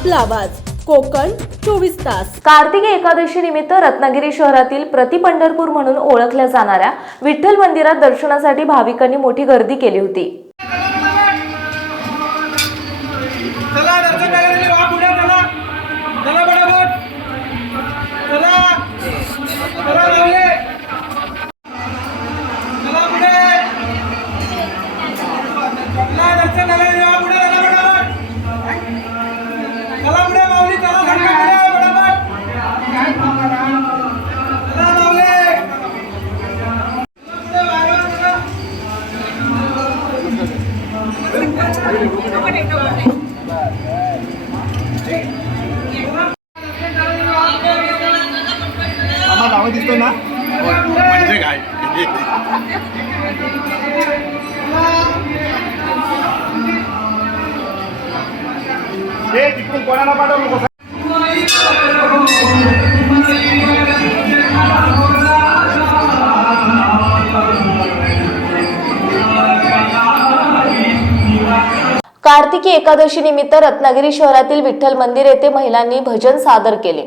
आपला आवाज. कोकण चोवीस तास. कार्तिकी एकादशी निमित्त रत्नागिरी शहरातील प्रति पंढरपूर म्हणून ओळखल्या जाणाऱ्या विठ्ठल मंदिरात दर्शनासाठी भाविकांनी मोठी गर्दी केली होती. चला म्हणजे काय? तिकडून कोणाला पाठवू नको कार्तिकी एकादशी निमित्त रत्नागिरी शहरातील विठ्ठल मंदिर येथे महिलांनी भजन सादर केले.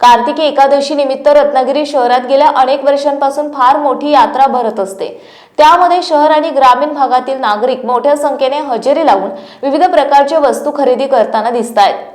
कार्तिकी एकादशी निमित्त रत्नागिरी शहरात गेल्या अनेक वर्षांपासून फार मोठी यात्रा भरत असते. त्यामध्ये शहर आणि ग्रामीण भागातील नागरिक मोठ्या संख्येने हजेरी लावून विविध प्रकारच्या वस्तू खरेदी करताना दिसत आहेत